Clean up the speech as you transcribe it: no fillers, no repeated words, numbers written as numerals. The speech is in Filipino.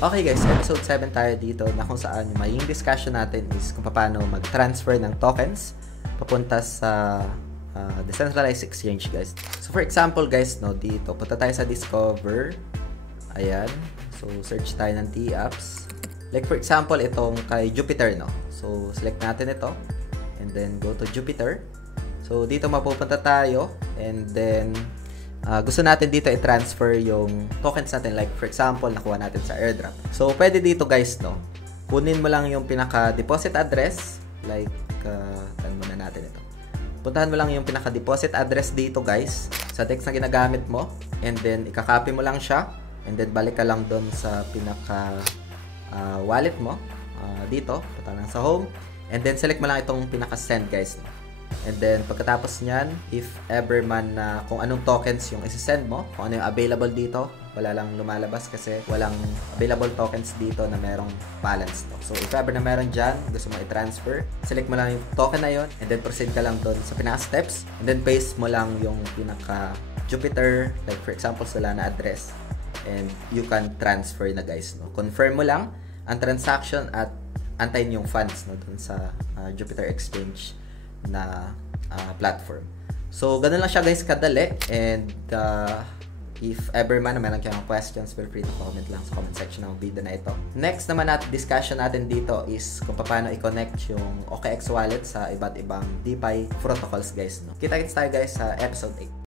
Okay guys, episode 7 tayo dito na kung saan yung magiging discussion natin is kung paano mag-transfer ng tokens papunta sa decentralized exchange guys. So for example guys, no, dito, punta tayo sa Discover. Ayan. So search tayo ng T-Apps. Like for example, itong kay Jupiter, no. So select natin ito and then go to Jupiter. So dito mapupunta tayo and then gusto natin dito i-transfer yung tokens natin, like for example nakuha natin sa airdrop. So pwede dito guys, no, kunin mo lang yung pinaka deposit address, like tan muna natin ito. Puntahan mo lang yung pinaka deposit address dito guys sa DEX na ginagamit mo and then i-copy mo lang siya and then balik ka lang doon sa pinaka wallet mo dito, punta lang sa home and then select mo lang itong pinaka send guys. And then, pagkatapos nyan, if ever man na kung anong tokens yung isi-send mo, kung ano yung available dito, wala lang lumalabas kasi walang available tokens dito na merong balance to. So, if ever na meron dyan, gusto mo i-transfer, select mo lang yung token na yon and then proceed ka lang doon sa pinaka-steps and then paste mo lang yung pinaka-Jupiter, like for example, Solana address and you can transfer na guys, no? Confirm mo lang ang transaction at antayin yung funds, no, doon sa Jupiter Exchange na platform. So, ganun lang siya guys kadali and if ever man na meron kayong questions, feel free to comment lang sa comment section ng video na ito. Next naman discussion natin dito is kung paano i-connect yung OKX wallet sa iba't ibang DeFi protocols guys, no? Kita-kits tayo guys sa episode 8.